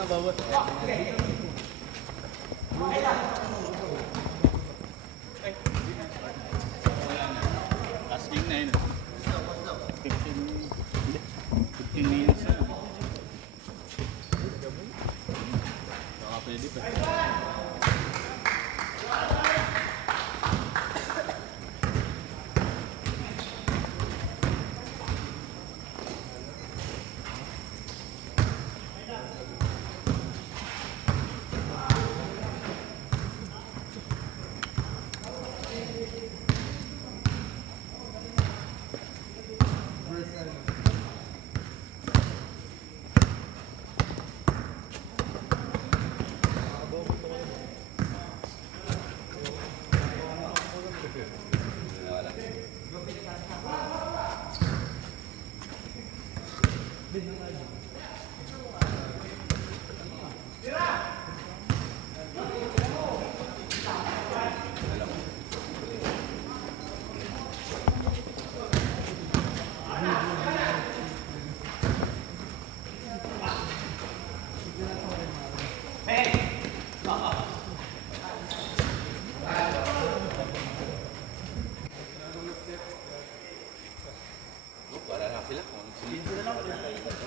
Last game na yun. 15 minutes na. Baka pwede pa.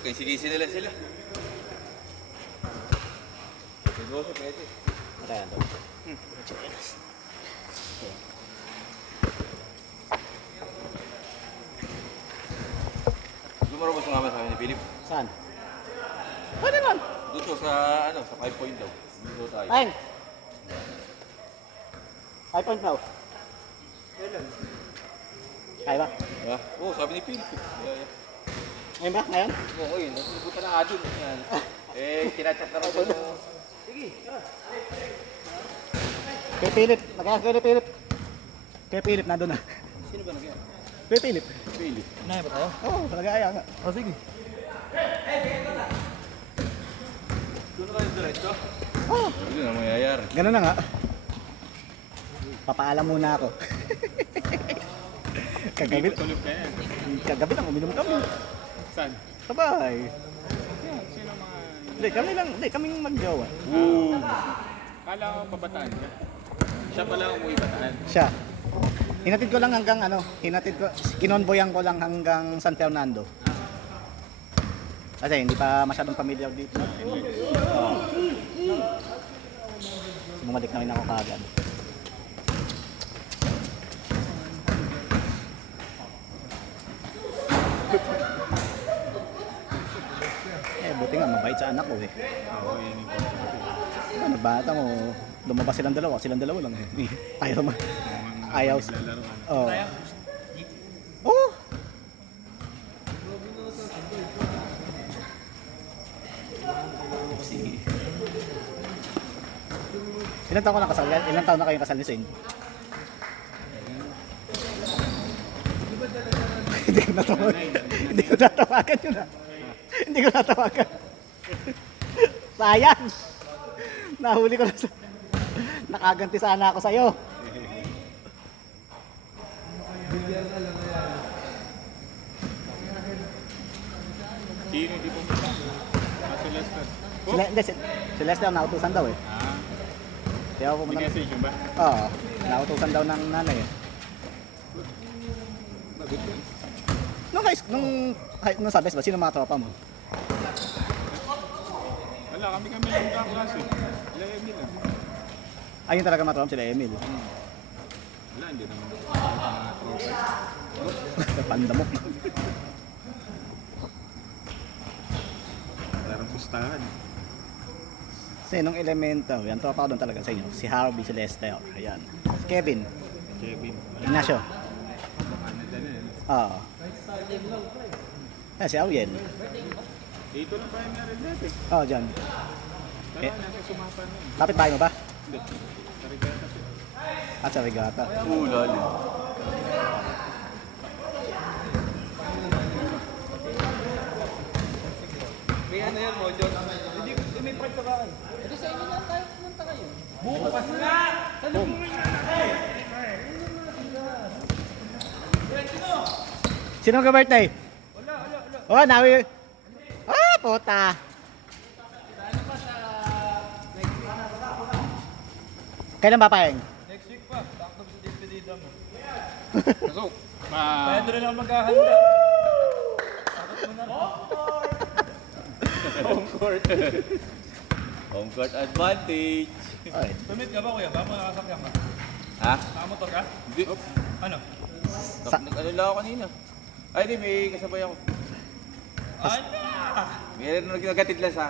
Okay, sige nila sila. Siguro sa pwede. Kaya daw. Lumaro ba sumama sa amin ni Philip? Saan? Pwede naman. Dito sa, sa 5 point daw. Dito tayo. Ayun. 5 point now. Kaya ba? Diba? Oo, sabi ni Philip. Ngayon ba? Ngayon? Oo, yun. Nasibutan na nga dun. Kinachat na rin dun. Sige. Kay Philip. Magkaya kay Philip. Kay Philip nandun na. Sino ba nagyan? Kay Philip. Philip. Naya ba tayo? Oo, nag-aaya nga. O, sige. Doon na kayo diretso? Oo. Hindi na mangyayari. Ganun na nga. Papaalam muna ako. Kagabi. Tulog ka yan. Kagabi lang uminom kami. Saan? Sabay. Sino mga... Hindi, kami lang. Hindi, kaming mag-jowa. Oo. Kala ko pabataan ka. Siya pala umuwi bataan. Siya. Hinatid ko lang hanggang ano, kinonvoyan ko lang hanggang San Fernando. Kasi hindi pa masyadong familiar dito. Oo. Bumalik na rin ako kaagad. Buti nga, mabait sa anak ko eh. Oo, yun yung Ano, bata mo, lumabas silang dalawa lang eh. Ayaw ma. Ayaw. Oo. Oh. Sige. Ilan taon ko na kasal? Ilan taon na kayong kasal ni Sing? Hindi ko natawagan. Hindi ko natawagan yun ah. Hindi ko natawagan. Sayang. Nahuli ko na sa... Nakaganti sana ako sa'yo. Sino hindi pumunta? Si Lester. Hindi, si Lester nautusan daw eh. Kaya ako Hindi pumunta. message yun ba? Oo. Nautusan daw ng nanay eh. Bagot yun. Nung sabes ba, sino mga tropa mo? Wala, kami lang kaklase. Wala Emil lang. Ayun talaga mga tropa sila Emil. Wala, hindi naman. Mga tropa. Panda mo. Parang pustahan. Sinong elemento? Yan, tropa ko doon talaga sa inyo. Si Harvey, si Lester. Ayan. Si Kevin. Kevin. Ignacio. Canada na yun. Oo. Ayan, si Ariel. Dito lang primary dati. Oo, dyan. Tara, nasa sumapa na yun. Kapit bahay mo ba? Hindi. Karigata siya. At sa Regata. Lalo. May ano yan mo, John? Hindi may part sa bahay. Ito sa inyo lang tayo pumunta kayo. Bukas na! Sino ka birthday? Wala. Oh, nawi. Ah, puta. Kailan ba Paeng? Next week pa, sakto sa despedida mo. So, Kaya doon na ako maghahanda. Sagot mo na rin. home court. Home court advantage. Ay. Tumit ka ba kuya? Baka mo nakasakyan ka? Ha? Nakamotor ka? Hindi. Ano? Ano lang ako kanina? Ay, di, may kasabay ako. Ano? Meron na nagkatidlas ha.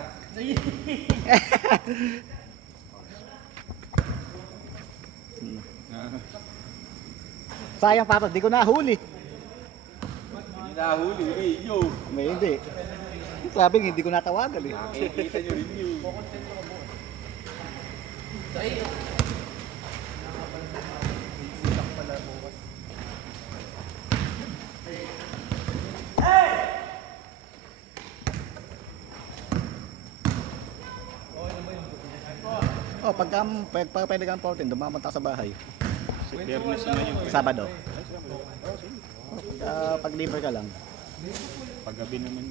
Sayang Papa, di ko nahuli. Hindi nahuli, huli nyo. May hindi. Sabi hindi ko natawagan eh. Nakikita nyo rin yun. Oh, pagka pwede kang 14, dumamunta ka sa bahay. Biyernes naman yung Sabado. Pag libre ka lang. paggabi naman.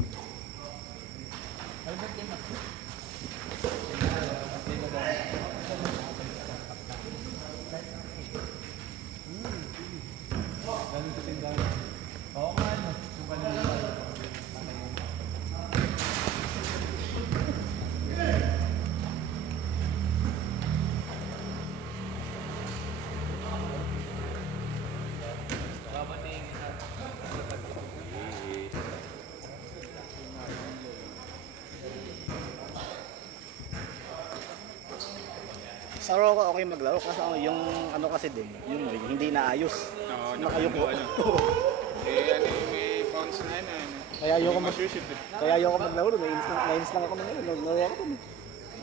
Sa Roco okay maglaro kasi yung ano kasi din, yung hindi naayos. Oo, Nakayuko. ano. Ano yung may bounce na yan. Kaya ayoko Hindi mag masushoot eh. kaya ayoko maglaro, nainis lang ako ngayon. Naglaro ako dun.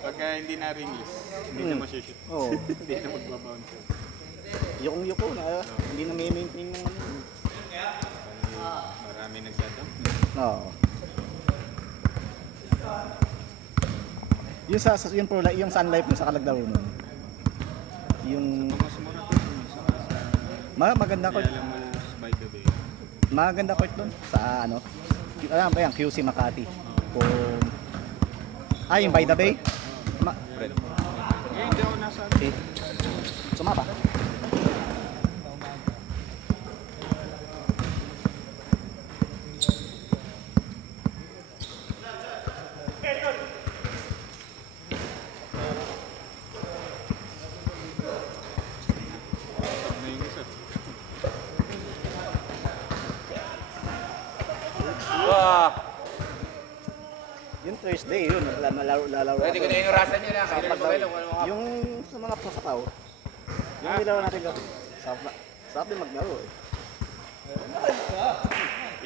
Pagka hindi na ringless, hindi na masushoot. Oo. Hindi na magbabounce. Yuko na hindi na may-maintain ng ano. Marami nagdadamp. Oo. Yung pro yung Sun Life mo sa kalaglaro nun. Yung Mas mura ko dun sa maganda court. Alam mo by the way. Maganda court doon sa ano. Alam ba yan, QC Makati. Kung yung by the bay. Fred. Ngayon hindi ako nasa Eh. Sumapa. na yung isa. Wah! Yung Thursday yun, lalaro. Pwede ko na inurasan nyo na. Kaya na magpapelo kung ano mga... Yung sa mga pasakaw. Yung nilaro natin ko. Sarap din maglaro eh.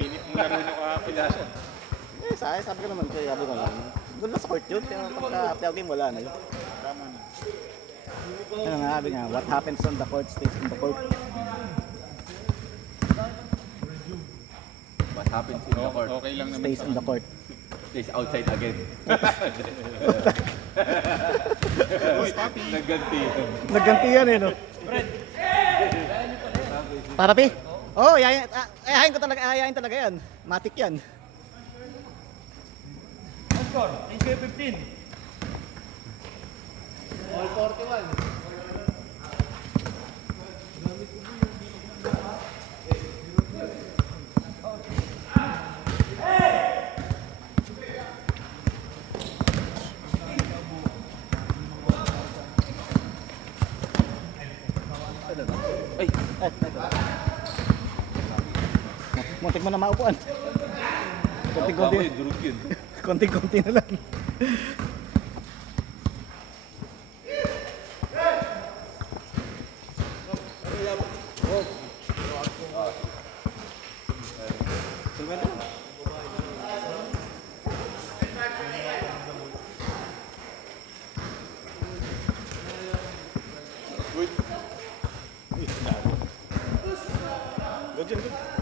Init mo laro nyo kahapon. Eh, sabi ko naman, kaya sabi ko lang. Doon lang sa court yun, pero pagka after game wala na yun. Tama na. Ano nga, sabi nga, what happens on the court stays on the court. What happens in the court Okay lang naman Stays sa on the court. stays outside again. Uy, papi. Nagganti. Nagganti yan eh, no? Para pi? Oh, ayayin talaga yan. Matik yan. Ang score? 15. All 41. Ay! Muntik mo na maupuan. Konting-konti. Ako, durog yun. Konting-konti na lang. Good. Good yun, good.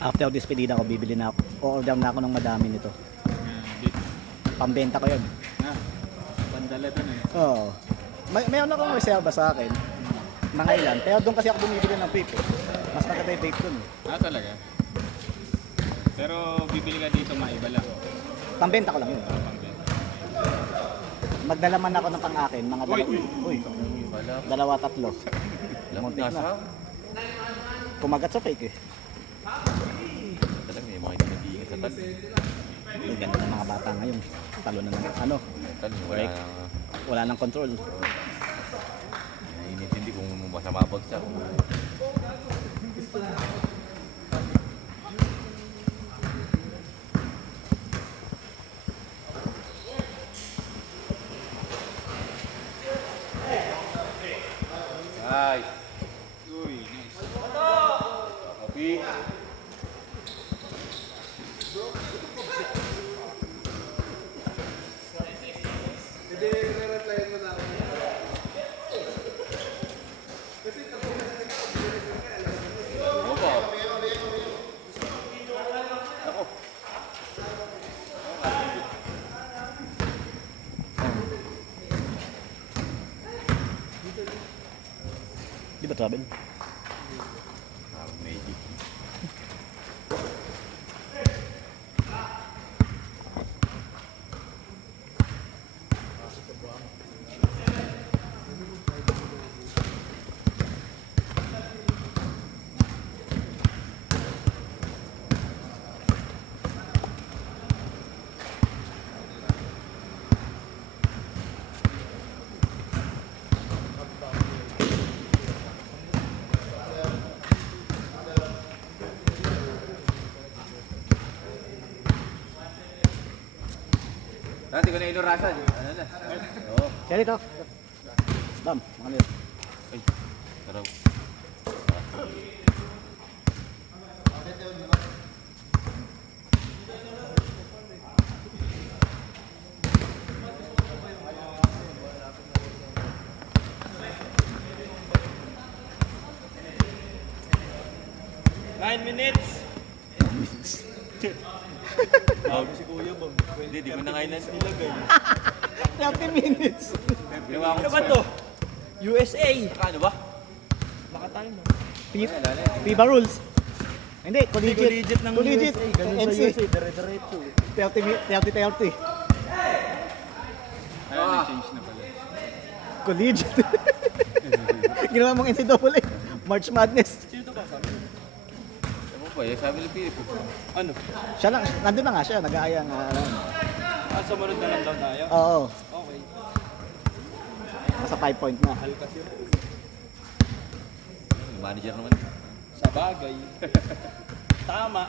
After despedida ko, bibili na ako. O-order na ako ng madami nito. Bit. Pambenta ko yun. Ah, Dala doon eh. Oo. Mayroon akong reserva sa akin. Mga ilan. Pero doon kasi ako bumibili ng vape eh. Mas maganda yung vape doon eh. Ah, talaga? Pero bibili ka dito, maiba lang. Pambenta ko lang yun. Pangbenta. Magdala man ako ng pang-akin. Mga dalawa. Uy. Wala. Dalawa, tatlo. Alam mo, Muntik nasa. na. Kumagat sa fake eh. Talagang may mga hindi nag-iingat sa tal. Yung ganda ng mga bata ngayon. Talo na ng ano. Tal, wala Correct. na. Wala nang control. Inintindi kung masama bagsak. Ay, Uy, nice. Kopi. Ano ba? Ako. Di ba travel? Magic. Dati ko na inurasan. Ano na? Oo. Kaya dito. Bam, mga nila. Ay, sarap. Si Kuya Bang. Hindi, di ko na ngayon na. 30 minutes. Ginawa ko. Ano ba to? USA. Ano ba? Baka tayo mo. FIBA rules. Hindi, collegiate. Collegiate ng Collegiate. USA. Ganun sa NC. USA. Dire-diretso. 30. Ayun, na-change na pala. Collegiate. Ginawa mong NCAA. March Madness. Sino to ba sabi? Ano ba? Sabi ni Philip. Ano? Siya lang, nandun na nga siya. Nag-aaya nga. Ah, sumunod na lang daw tayo? Oo. Okay. Nasa 5 point na. Halkas yun. Manager naman. Sa bagay. Tama.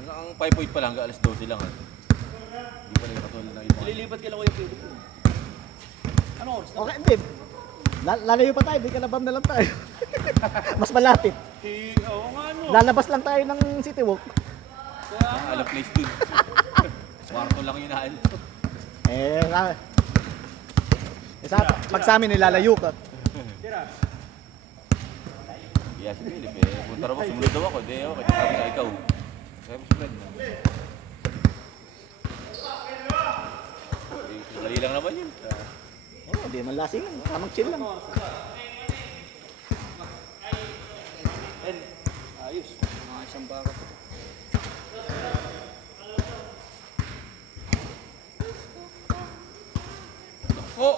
Ang 5 point pa lang, hanggang alas 12 lang. Hindi pa rin katulad na iba. Ililipat kila Kuya Philip. Ano oras na? Okay, babe. Lalayo pa tayo. Di ka nabam na lang tayo. Mas malapit. Oo nga no. Lalabas lang tayo ng City Walk. Alam place dun. Kwarto lang yun naan. Pag sa amin nilalayo ka. Tira. Kaya si Philip punta raw ako, sumunod daw ako. Hindi ako, kasi sabi na ikaw. Sabi si Fred na. Dali lang naman yun. Oh, di man lasing. Tamang chill lang. And, ayos. Mga isang baka to. Oh!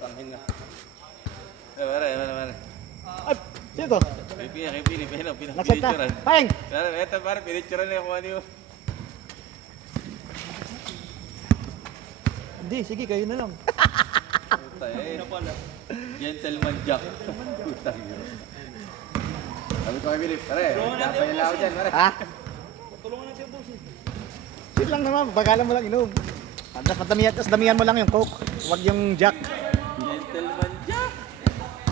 Tangin nga. Mara. Ay, sino to? Kay Philip, ano, Nagsenta. pinapicturan. Pahing! Ito, parang pinicturan na yung kung ano yun. Hindi, sige, kayo na lang. Puta eh. Gentleman Jack. Puta yun. Sabi ko kay Philip, pare, dapat nila ako dyan, pare. Ha? Tulungan natin yung boss. Chill lang naman. Bagalan mo lang inom. Tapos damihan mo lang yung Coke. Huwag yung Jack. Gentleman Jack.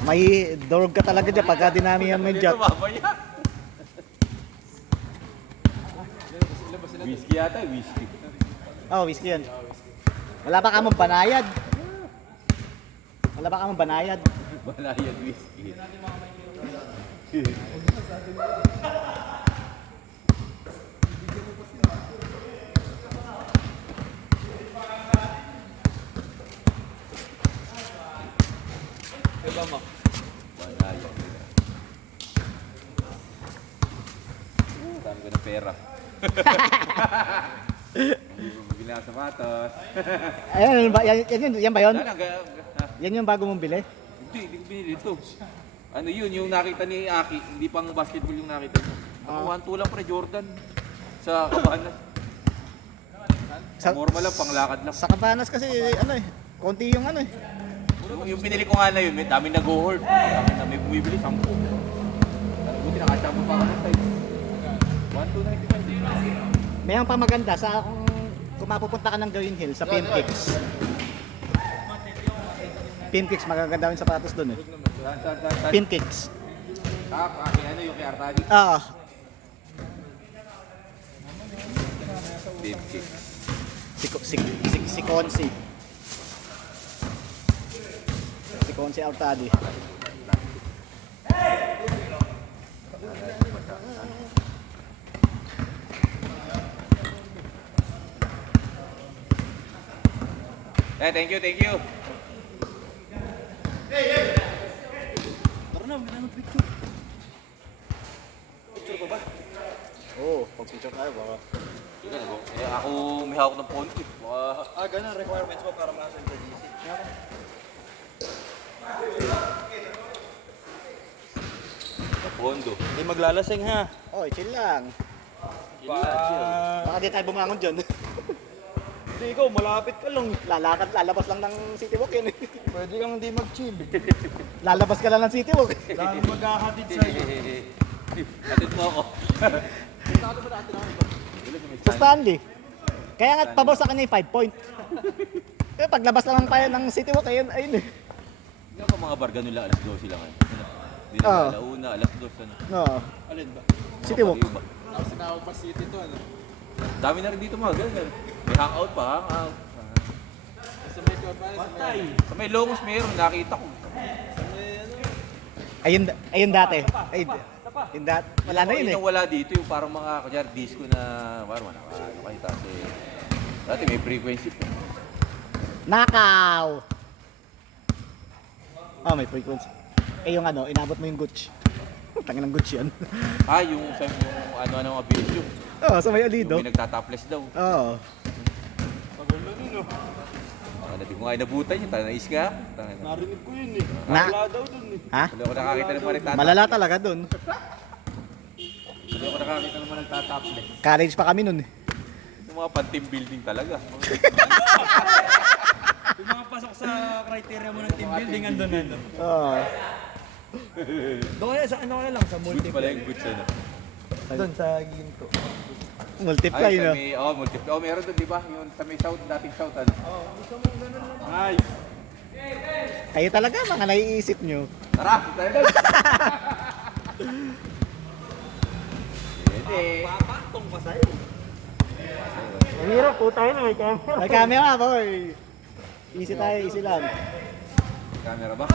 May dorog ka talaga dyan pagka dinamihan mo yung Jack. Dito mamaya. Whiskey yata, whiskey. Oh, whiskey yan. Wala pa ka mong banayad. Banayad whiskey. Diba, Mac? Banayang. Dami ko ng pera. Bumibili ako sapatos. Ayan, yan ba yun? Wala lang, Yan yung bago mong bili? hindi ko binili ito. Ano yun, yung nakita ni Aki, hindi pang basketball yung nakita niyo. Ako 1-2 lang pre, Jordan. Sa Kabahanas. Normal lang, panglakad lang. Sa Cabanas kasi, ano eh, konti yung ano eh. Yung binili ko nga na yun, may dami nag-hold. Dami na may bumibili, 10. Buti nakasama pa ako ng size. 1-2-95. Mayroon pa maganda sa kung mapupunta ka ng Green Hill sa Pimpix. Pimpix, magaganda yung sapatos doon eh. Saan? Pimpix. Aki, ano yung kay Artadi? Ah, Big kick. si Consi. Si Consi Artadi. Thank you. Tara na, may naman picture. Picture pa ba? Oo, pag-picture tayo baka. Ako may hawak ng phone ko. Baka Ganun, requirements mo para makasal sa GC. pondo. Hindi maglalasing ha. Oy, chill lang. Chill. Baka di tayo bumangon dyan. Hindi ikaw, malapit ka lang. Lalabas lang ng City Walk yun eh. Pwede kang hindi mag-chill. Lalabas ka lang ng City Walk. Lalo maghahatid sa'yo. Atid mo ako. Sa Stanley. Kaya nga pabor sa kanya yung 5 point. Eh, paglabas lang tayo ng City Walk, ayun eh. Hindi ako mga barga nila, alas 12 lang. Hindi na Oo. alauna, alas 2. Ano? No. Alin ba? City Walk. Iba. Sinawag pa city to, ano? Dami na rin dito mga ganyan. May hangout pa, hangout. Sa may Corpus, Patay. Sa may Longos meron, nakita ko. Ayun dati. Ay, yun dati. Wala na yun eh. Yung wala dito, yung parang mga, kunyari, disco na, parang ano kayo, kasi, dati may frequency po. Nakaw! Oh, may frequency. Eh yung ano, inabot mo yung Gucci. Tangin ng Gucci yan. Yung ano-ano mga video. Oo, sa may Yung Alido. may nagtatopless daw. Oo. Magulo nun, no? Natin ko nga inabutan yun, tanais ka. Narinig ko yun eh. Na- Wala daw dun eh. Ha? Wala ko nakakita ng mga nagtatopless. Malala talaga dun. Wala ko nakakita ng mga nagtatopless. College pa kami nun eh. Yung mga pan-team building talaga. Yung mga pasok sa criteria mo ng team building, andun na no? Oo. Doon kaya sa ano kaya lang, sa Goods pala yung goods ano. Doon sa ginto. Multiply, Ay, no? sa may, multiply. Meron doon, di ba? Yung sa may south, dating south, ano? Ay! Kayo talaga, mga naiisip nyo. Tara! Tayo doon! Pwede. Papaktong pa sa'yo. Mahirap po tayo na may camera. May camera, boy. Easy tayo, easy lang. Camera ba?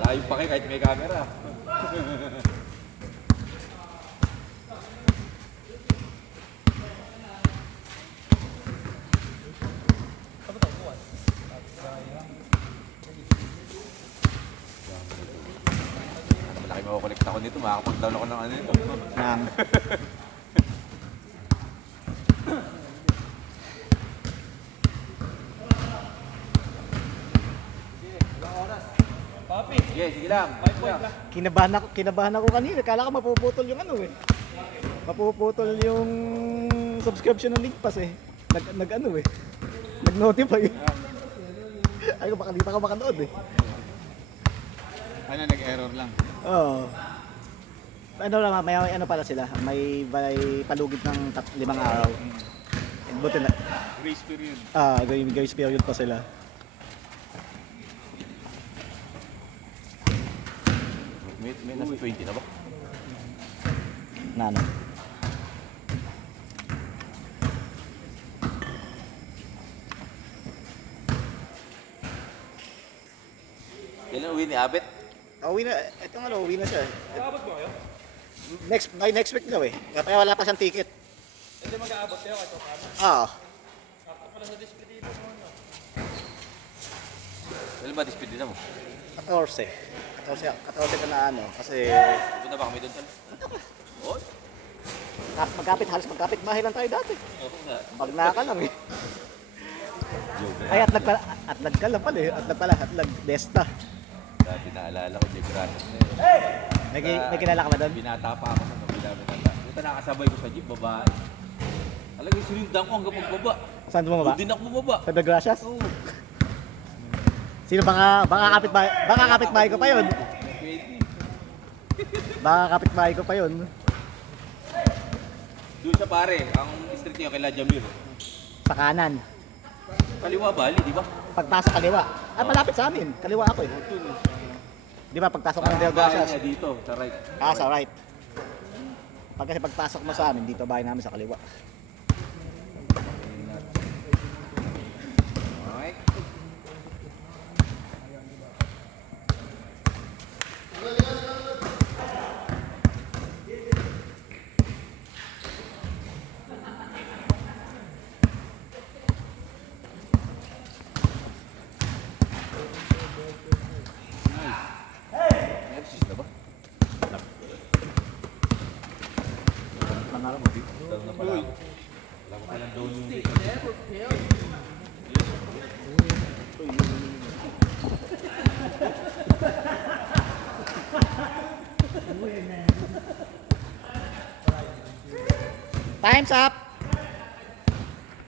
Layo pa kayo kahit may camera. Malaki makukolekta ako nito. Makakapag-down ako ng ano nito. Nang. Papi! Sige, sige lang. Kinabahan ako kanina. Kala ko mapuputol yung ano eh. Mapuputol yung subscription ng League Pass eh. Nag-ano eh. Nag-notify. Ay, baka di pa ka makanood eh. Ano, nag-error lang. Oo. Ano lang, may ano pala sila. May palugit ng 5 araw. Buti na. Grace period. Grace period pa sila. May nasa 20 na ba? Na ano. Kailan uwi ni Abet? Uwi na, ito nga uwi na siya. Mag-aabot ba kayo? Next week daw eh. Kaya wala pa siyang ticket. Hindi mag-aabot kayo kahit paano. Sakto pala sa display dito mo. Kailan ba dispedida mo? 14. 14 ka na ano, kasi Punta ba kami doon, Tol? Oo. halos magkapit bahay lang tayo dati. Oo nga. Pag ka lang eh. Ay, atlag ka lang pala eh. Atlag Desta. Dati naalala ko, Jay Gratis na yun. May kilala ka ba doon? Binata pa ako nung binata. Punta nakasabay ko sa jeep, babae. Talagang sinundan ko hanggang pagbaba. Saan bumaba? Doon din ako bumaba. Sa The Gracias? Oo. Sino baka kapitbahay ko pa yun. Pwede. Baka kapitbahay ko pa yun. Doon siya pare, ang street niya kay La Jamir. Sa kanan. Kaliwa bali, di ba? Pagpasok kaliwa. Ay, malapit sa amin. Kaliwa ako eh. Di ba pagpasok ka ng The Ang bahay Gracias? niya dito, sa right. Sa right. Kasi pagpasok mo sa amin, dito bahay namin sa kaliwa. Okay. Nervous na ba? Manalo mo. Dalo na pala ako. Wala ko palang doon yung dito. Time's up!